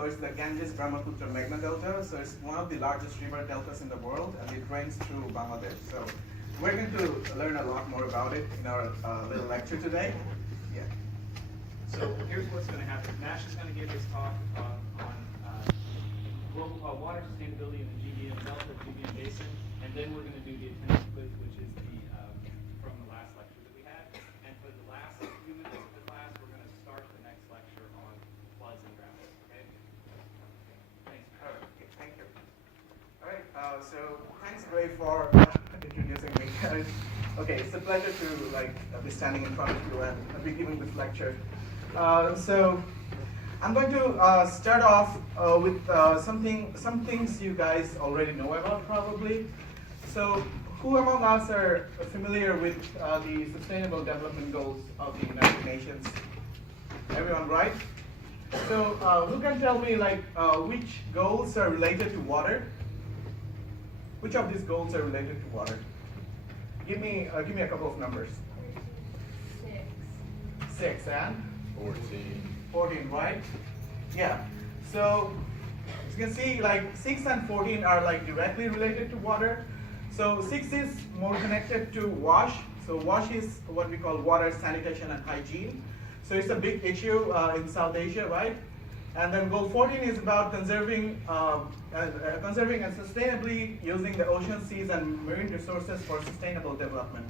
So it's the Ganges Brahmaputra Meghna Delta. So it's one of the largest river deltas in the world, and it drains through Bangladesh. So we're going to learn a lot more about it in our little lecture today. Yeah. So here's what's going to happen. Nash is going to give his talk on water sustainability in the GBM Delta, GBM Basin, and then we're going to do the attendance quiz, which is the from the last lecture that we had. And for the last few minutes of the class, we're going to start the next lecture on floods and droughts. Okay? Thanks. All right. Okay, thank you. All right. So thanks, Ray, for introducing me. Okay, it's a pleasure to be standing in front of you and be giving this lecture. So I'm going to start off with some things you guys already know about probably. So who among us are familiar with the Sustainable Development Goals of the United Nations? Everyone, right? So who can tell me which goals are related to water? Which of these goals are related to water? Give me a couple of numbers. 6 and 14, right? Yeah. So as you can see, 6 and 14 are directly related to water. So 6 is more connected to WASH. So WASH is what we call water, sanitation, and hygiene. So it's a big issue in South Asia, right? And then goal 14 is about conserving and sustainably using the ocean, seas, and marine resources for sustainable development.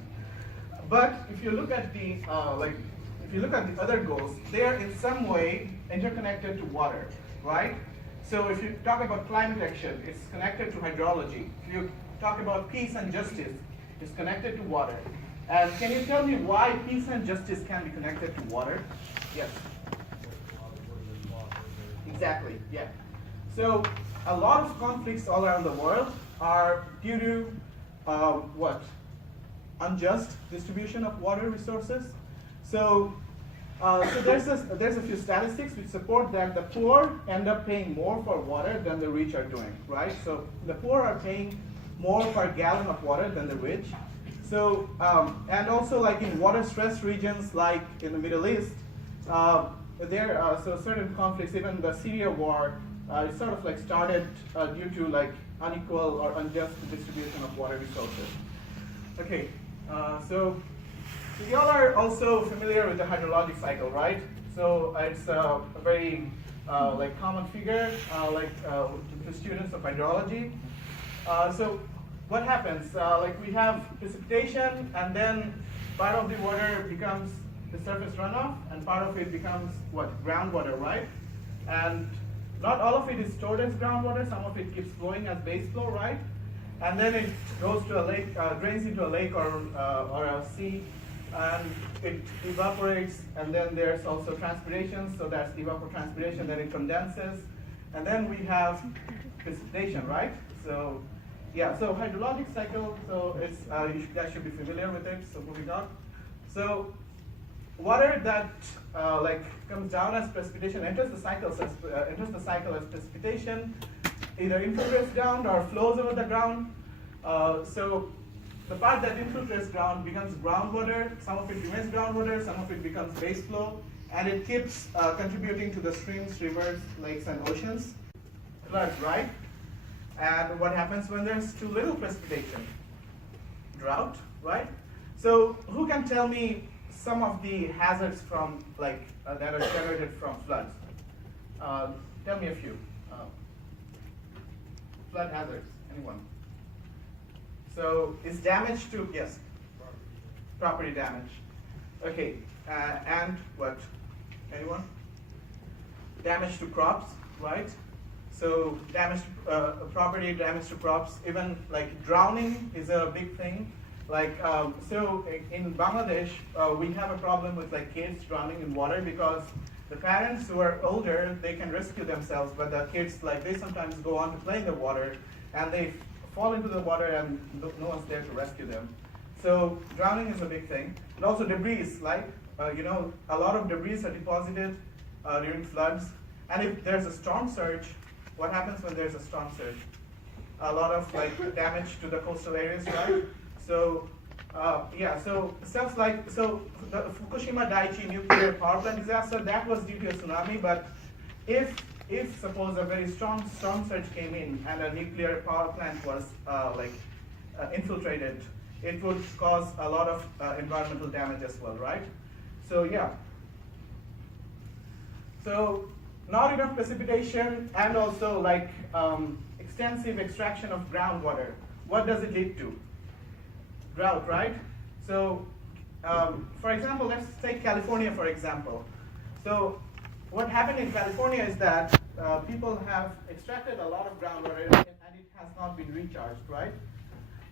But if you look at the other goals, they are in some way interconnected to water, right? So if you talk about climate action, it's connected to hydrology. If you talk about peace and justice, it's connected to water. And can you tell me why peace and justice can be connected to water? Yes. Exactly, yeah. So a lot of conflicts all around the world are due to what? Unjust distribution of water resources. So there's a few statistics which support that the poor end up paying more for water than the rich are doing, right? So the poor are paying more per gallon of water than the rich. So and also in water-stressed regions like in the Middle East, there are certain conflicts. Even the Syria war, it sort of started due to unequal or unjust distribution of water resources. Okay, so you all are also familiar with the hydrologic cycle, right? So it's a very common figure to students of hydrology. So what happens? We have precipitation, and then part of the water becomes the surface runoff, and part of it becomes what? Groundwater, right? And not all of it is stored as groundwater. Some of it keeps flowing as base flow, right? And then it goes to a lake, drains into a lake or a sea, and it evaporates. And then there's also transpiration, so that's evapotranspiration. Then it condenses, and then we have precipitation, right? So yeah, so hydrologic cycle. So it's you guys should be familiar with it. So moving on. So water that comes down as precipitation enters the cycle as precipitation, either infiltrates down or flows over the ground. So the part that infiltrates ground becomes groundwater. Some of it remains groundwater. Some of it becomes base flow, and it keeps contributing to the streams, rivers, lakes, and oceans. Floods, right? And what happens when there's too little precipitation? Drought, right? So who can tell me some of the hazards from that are generated from floods? Tell me a few. Flood hazards, anyone? So is damage to, yes? Property damage. Okay, and what? Anyone? Damage to crops, right? So damage to property, damage to crops, even drowning is a big thing. So in Bangladesh, we have a problem with kids drowning in water because the parents who are older, they can rescue themselves, but the kids, they sometimes go on to play in the water, and they fall into the water and no one's there to rescue them. So drowning is a big thing. And also debris, a lot of debris are deposited during floods. And if there's a storm surge, what happens when there's a storm surge? A lot of damage to the coastal areas, right? So so stuff the Fukushima Daiichi nuclear power plant disaster, that was due to a tsunami, but if if suppose a very strong storm surge came in and a nuclear power plant was infiltrated, it would cause a lot of environmental damage as well, right? So yeah. So not enough precipitation and also like extensive extraction of groundwater. What does it lead to? Drought, right? So for example, let's take California for example. So what happened in California is that people have extracted a lot of groundwater and it has not been recharged, right?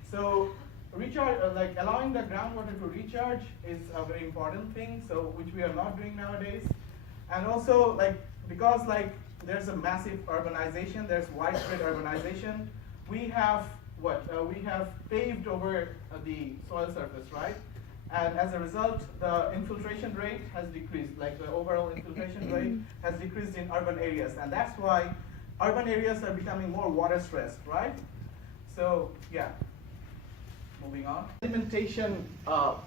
So recharge, like allowing the groundwater to recharge is a very important thing, so which we are not doing nowadays. And also like because like there's a massive urbanization, there's widespread urbanization, we have we have paved over the soil surface, right? And as a result, the infiltration rate has decreased, like the overall infiltration rate has decreased in urban areas. And that's why urban areas are becoming more water stressed, right? So, yeah, moving on. Sedimentation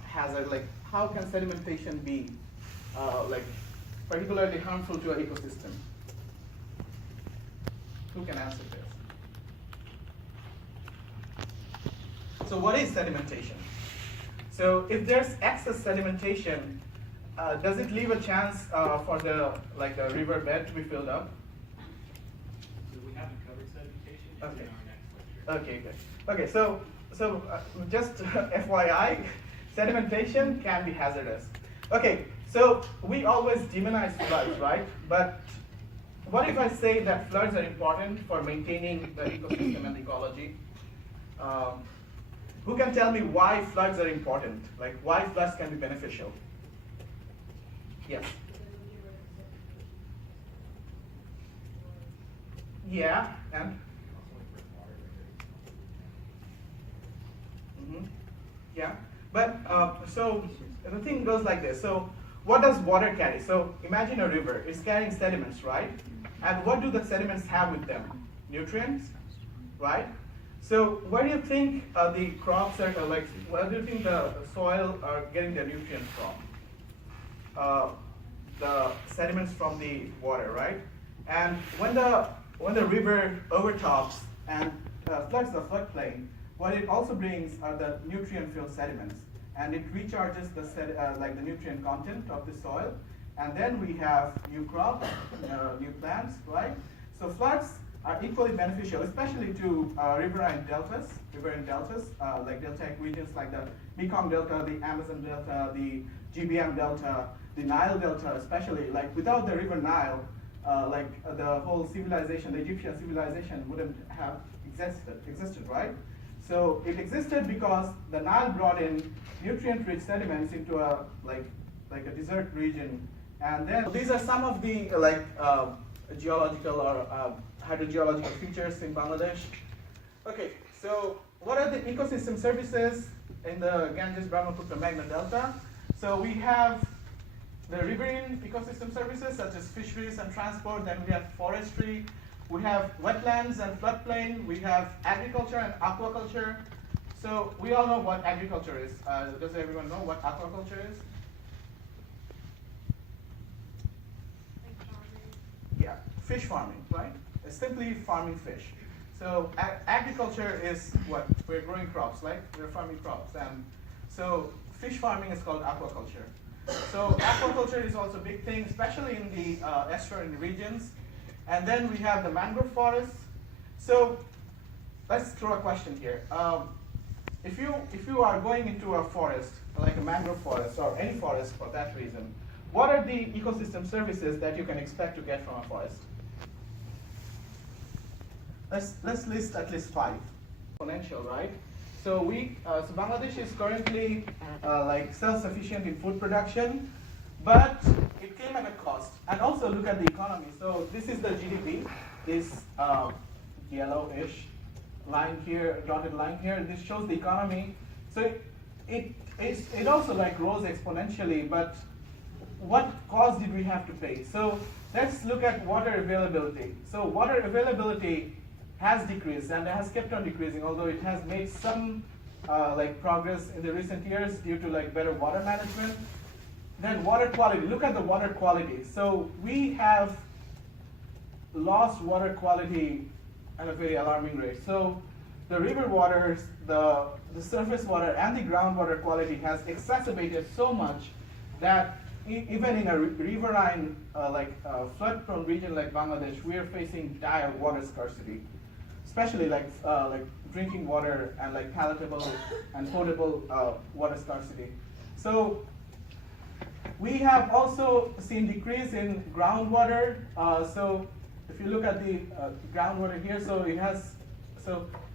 hazard, like how can sedimentation be like particularly harmful to an ecosystem? Who can answer this? So what is sedimentation? So if there's excess sedimentation, does it leave a chance for the river bed to be filled up? So we haven't covered sedimentation. It's Okay. in our next lecture. Okay, good. Okay, so just FYI, sedimentation can be hazardous. Okay, so we always demonize floods, right? But what if I say that floods are important for maintaining the ecosystem and ecology? Who can tell me why floods are important? Like why floods can be beneficial? Yes. Yeah, and? Yeah, but so the thing goes like this. So what does water carry? So imagine a river. It's carrying sediments, right? And what do the sediments have with them? Nutrients, right? So where do you think the crops are, where do you think the soil are getting their nutrients from? The sediments from the water, right? And when the river overtops and floods the floodplain, what it also brings are the nutrient-filled sediments, and it recharges the nutrient content of the soil, and then we have new crops, new plants, right? So floods are equally beneficial, especially to riverine deltas, like deltaic regions like the Mekong Delta, the Amazon Delta, the GBM Delta, the Nile Delta especially. Like without the river Nile, the whole civilization, the Egyptian civilization wouldn't have existed, right? So it existed because the Nile brought in nutrient-rich sediments into a desert region, and then these are some of the geological or hydrogeological features in Bangladesh. Okay, so what are the ecosystem services in the Ganges-Brahmaputra Meghna Delta? So we have the riverine ecosystem services such as fisheries and transport, then we have forestry, we have wetlands and floodplain, we have agriculture and aquaculture. So we all know what agriculture is. Does everyone know what aquaculture is? Yeah, fish farming, right? It's simply farming fish. So agriculture is what? We're growing crops, right? We're farming crops. And so fish farming is called aquaculture. So aquaculture is also a big thing, especially in the estuarine regions. And then we have the mangrove forests. So let's throw a question here. If you are going into a forest, like a mangrove forest or any forest for that reason, what are the ecosystem services that you can expect to get from a forest? Let's list at least 5. Exponential, right? So so Bangladesh is currently self-sufficient in food production, but it came at a cost. And also look at the economy. So this is the GDP, this yellowish line here, dotted line here. This shows the economy. So it also rose exponentially, but what cost did we have to pay? So let's look at water availability. So water availability has decreased and has kept on decreasing, although it has made some progress in the recent years due to better water management. Then water quality. Look at the water quality. So we have lost water quality at a very alarming rate. So the river waters, the surface water and the groundwater quality has exacerbated so much that even in a riverine, flood-prone region like Bangladesh, we are facing dire water scarcity, especially like drinking water and like palatable and potable water scarcity. So we have also seen decrease in groundwater. So if you look at the groundwater here, so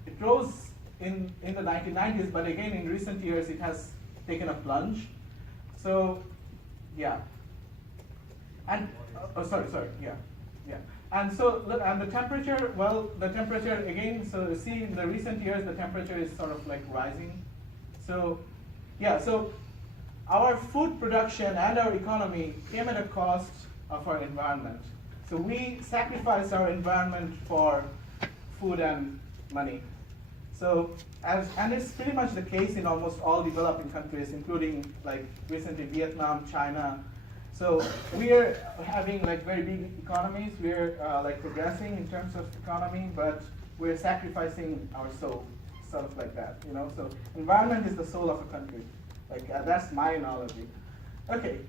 it rose in the 1990s, but again in recent years it has taken a plunge. So yeah, and yeah. And so look, and the temperature. Well, the temperature again. So you see, in the recent years, the temperature is sort of like rising. So yeah, so our food production and our economy came at a cost of our environment. So we sacrificed our environment for food and money. So, and it's pretty much the case in almost all developing countries, including like recently Vietnam, China. So we are having like very big economies. We're like progressing in terms of economy, but we're sacrificing our soul, sort of like that, you know. So environment is the soul of a country. Like that's my analogy. Okay.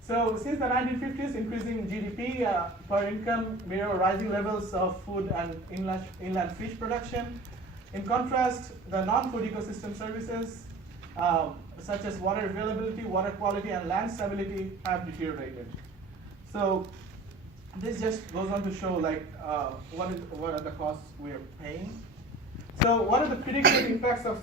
So since the 1950s, increasing GDP per income mirror rising levels of food and inland fish production. In contrast, the non-food ecosystem services, such as water availability, water quality, and land stability, have deteriorated. So this just goes on to show like what are the costs we are paying. So what are the predicted impacts of